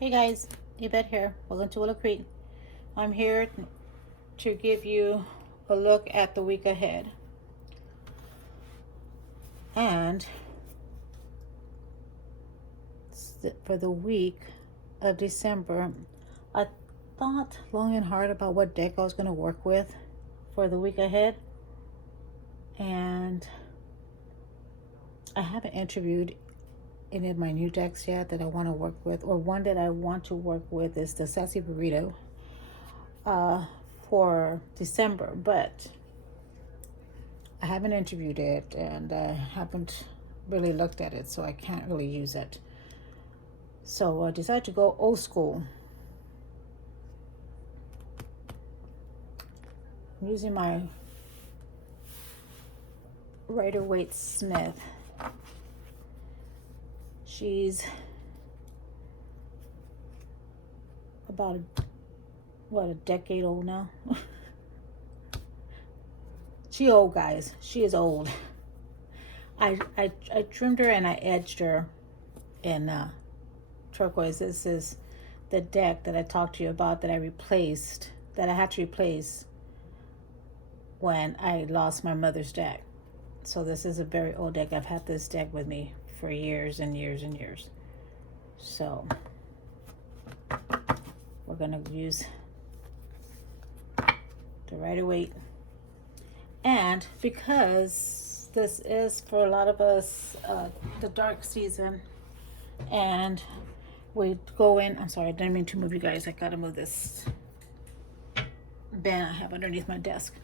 Hey guys, Yvette here. Welcome to Willow Creek. I'm here to give you a look at the week ahead. And for the week of December, I thought long and hard about what deck I was going to work with for the week ahead. And I haven't interviewed any of my new decks yet that I want to work with, or one that I want to work with is the Sassy Burrito for December, but I haven't interviewed it and I haven't really looked at it, so I can't really use it. So I decided to go old school. I'm using my Rider-Waite Smith. She's about a decade old now. She old, guys. She is old. I trimmed her and I edged her in turquoise. This is the deck that I talked to you about that I had to replace when I lost my mother's deck. So this is a very old deck. I've had this deck with me for years and years and years. So we're gonna use the Rider-Waite. And because this is for a lot of us the dark season, and we go in, I'm sorry, I didn't mean to move you guys. I gotta move this band I have underneath my desk.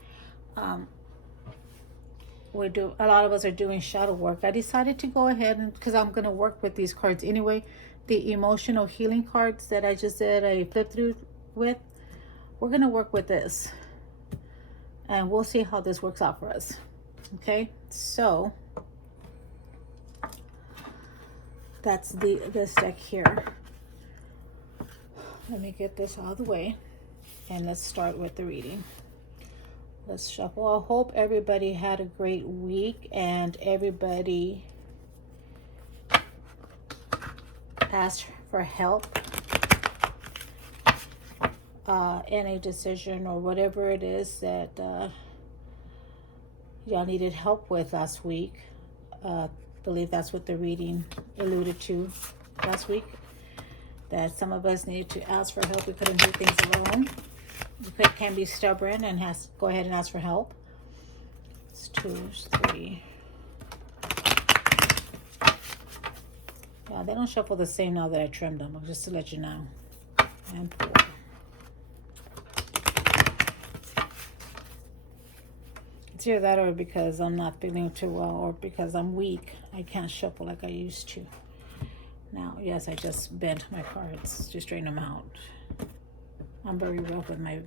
A lot of us are doing shadow work. I decided to go ahead and, because I'm going to work with these cards anyway, the emotional healing cards that I just did a flip through with, we're going to work with this and we'll see how this works out for us. Okay, so that's this deck here. Let me get this out of the way and let's start with the reading. Let's shuffle. I hope everybody had a great week and everybody asked for help in a decision or whatever it is that y'all needed help with last week. I believe that's what the reading alluded to last week, that some of us needed to ask for help. We couldn't do things alone. You can be stubborn and go ahead and ask for help. It's 2, 3. Yeah, they don't shuffle the same now that I trimmed them, just to let you know. And 4. It's either that or because I'm not feeling too well or because I'm weak. I can't shuffle like I used to. Now, yes, I just bent my cards to straighten them out. I'm very rough with my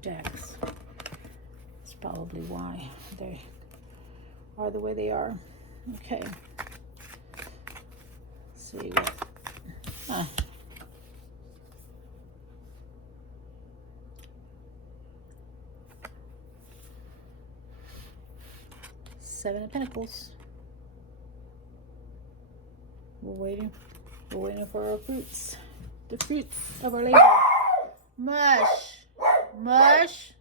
decks. That's probably why they are the way they are. Okay. Let's see what. 7 of Pentacles. We're waiting for our fruits. The fruits of our labor. Mush,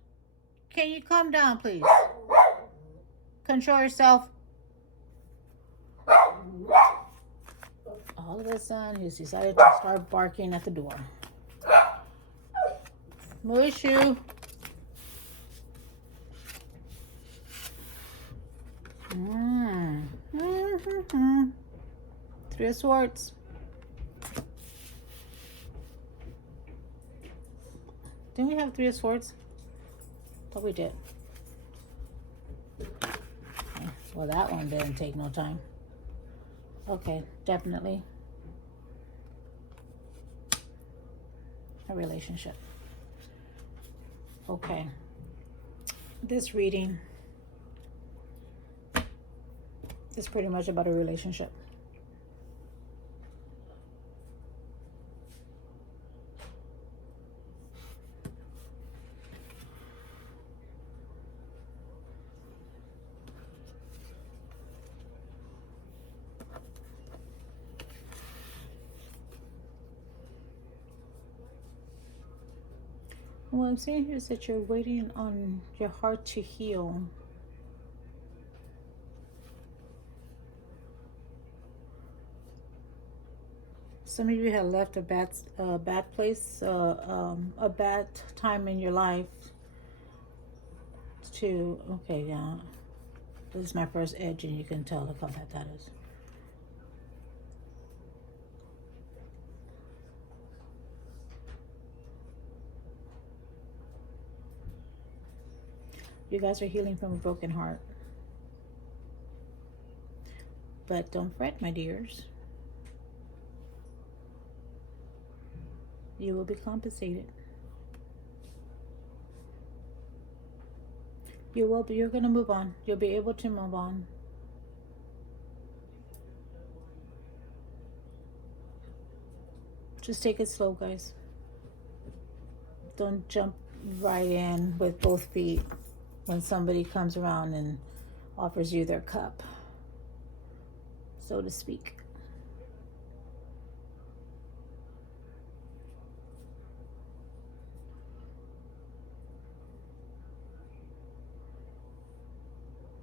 can you calm down, please? Control yourself. All of a sudden, he's decided to start barking at the door. Mushu. Three of Swords. Didn't we have 3 of Swords? Thought we did. Well, that one didn't take no time. Okay, definitely a relationship. Okay, this reading is pretty much about a relationship. What I'm saying here is that you're waiting on your heart to heal. Some of you have left a bad place, a bad time in your life. Okay, yeah. This is my first edge, and you can tell look how bad that is. You guys are healing from a broken heart. But don't fret, my dears. You will be compensated. You will be. You're going to move on. You'll be able to move on. Just take it slow, guys. Don't jump right in with both feet when somebody comes around and offers you their cup, so to speak.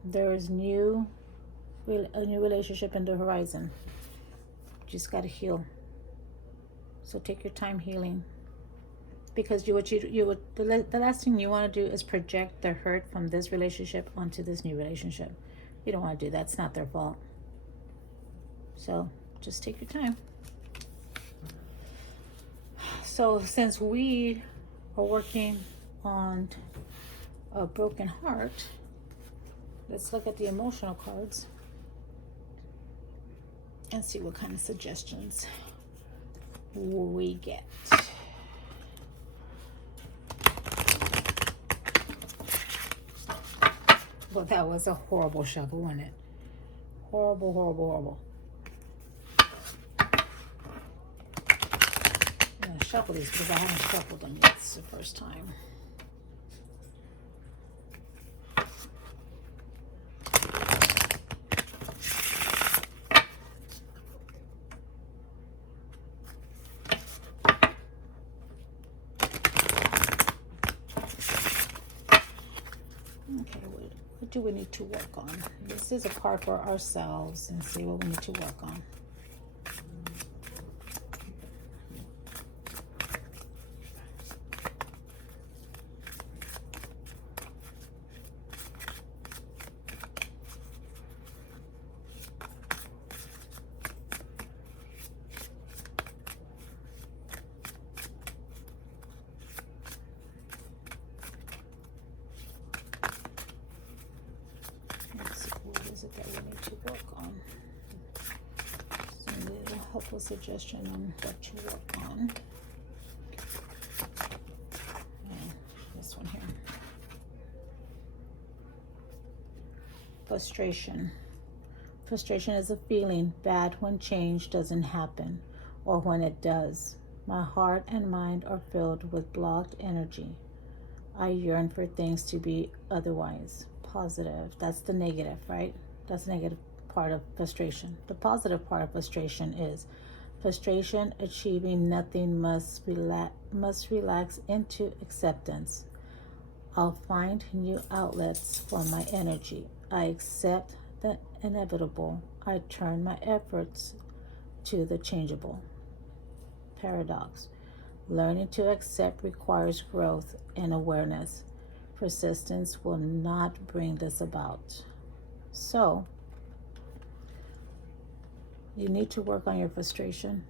There is a new relationship in the horizon. Just got to heal. So take your time healing, because the last thing you want to do is project the hurt from this relationship onto this new relationship. You don't want to do that. It's not their fault. So just take your time. So since we are working on a broken heart, let's look at the emotional cards and see what kind of suggestions we get. Well, that was a horrible shuffle, wasn't it? Horrible, horrible, horrible. I'm going to shuffle these because I haven't shuffled them yet. It's the first time. Okay, what do we need to work on? This is a card for ourselves, and see what we need to work on. That we need to work on. So a helpful suggestion on what to work on. And this one here. Frustration. Frustration is a feeling bad when change doesn't happen, or when it does. My heart and mind are filled with blocked energy. I yearn for things to be otherwise. Positive. That's the negative, right? That's the negative part of frustration. The positive part of frustration is frustration achieving nothing must relax into acceptance. I'll find new outlets for my energy. I accept the inevitable. I turn my efforts to the changeable. Paradox. Learning to accept requires growth and awareness. Persistence will not bring this about. So, you need to work on your frustration.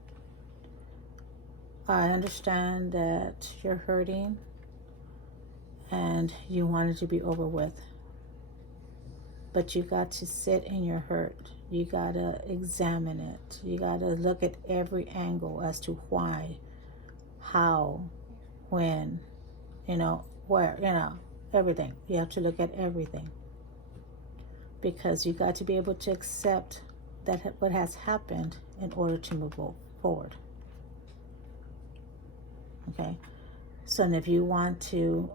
I understand that you're hurting and you want it to be over with. But you got to sit in your hurt. You got to examine it. You got to look at every angle as to why, how, when, where, everything. You have to look at everything. Because you got to be able to accept that what has happened in order to move forward. Okay, so and if you want to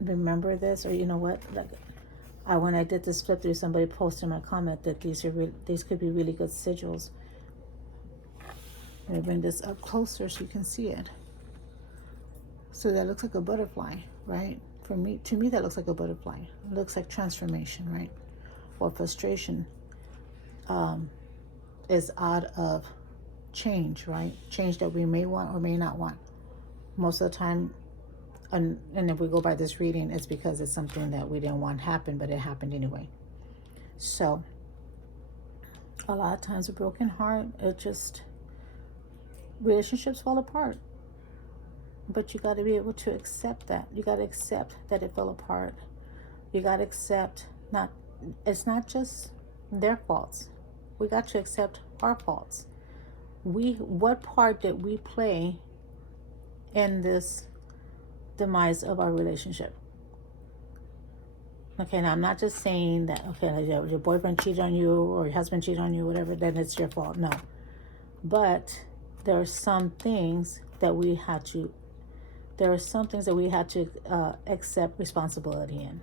remember this, or you know what, when I did this flip through, somebody posted in my comment that these could be really good sigils. Let me bring this up closer so you can see it. So that looks like a butterfly, right? To me, that looks like a butterfly. It looks like transformation, right? Or frustration is out of change, right? Change that we may want or may not want. Most of the time, and if we go by this reading, it's because it's something that we didn't want happen, but it happened anyway. So a lot of times a broken heart, relationships fall apart. But you got to be able to accept that. You got to accept that it fell apart. You got to accept it's not just their faults. We got to accept our faults. What part did we play in this demise of our relationship? Okay, now I'm not just saying that, okay, your boyfriend cheated on you or your husband cheated on you, whatever, then it's your fault. No. But there are some things that we had to accept responsibility in.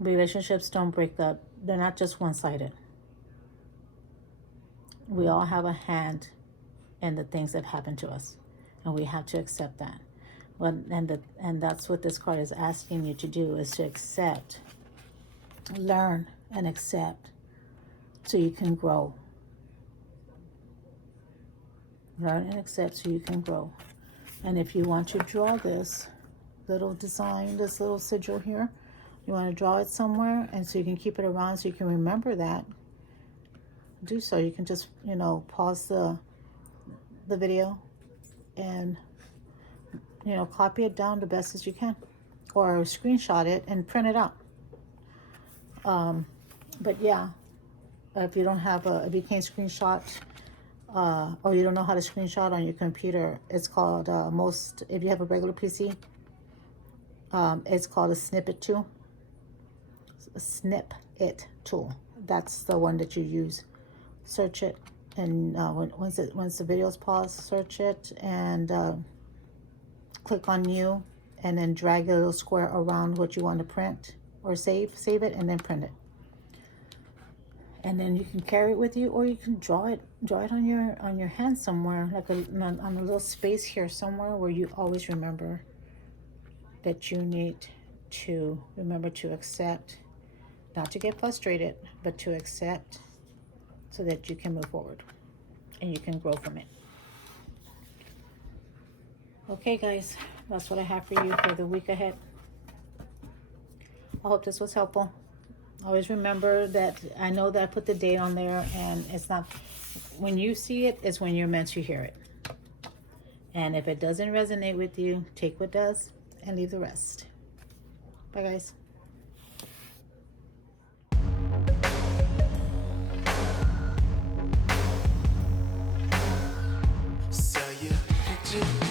Relationships don't break up. They're not just one-sided. We all have a hand in the things that happen to us, and we have to accept that. And that's what this card is asking you to do, is to accept, learn, and accept, so you can grow. Learn and accept so you can grow. And if you want to draw this little design, this little sigil here, you want to draw it somewhere, and so you can keep it around so you can remember that, do so. You can just, pause the video and, copy it down the best as you can, or screenshot it and print it out. But yeah, if you if you can't screenshot, or you don't know how to screenshot on your computer, it's called if you have a regular PC, it's called a snippet tool. That's the one that you use. Search it, and once the video is paused, search it and click on new, and then drag a little square around what you want to print or save it, and then print it. And then you can carry it with you, or you can draw it on your hand somewhere, like on a little space here somewhere, where you always remember that you need to remember to accept, not to get frustrated, but to accept, so that you can move forward and you can grow from it. Okay, guys, that's what I have for you for the week ahead. I hope this was helpful. Always remember that I know that I put the date on there, and it's not, when you see it, it's when you're meant to hear it. And if it doesn't resonate with you, take what does and leave the rest. Bye, guys. Saw your picture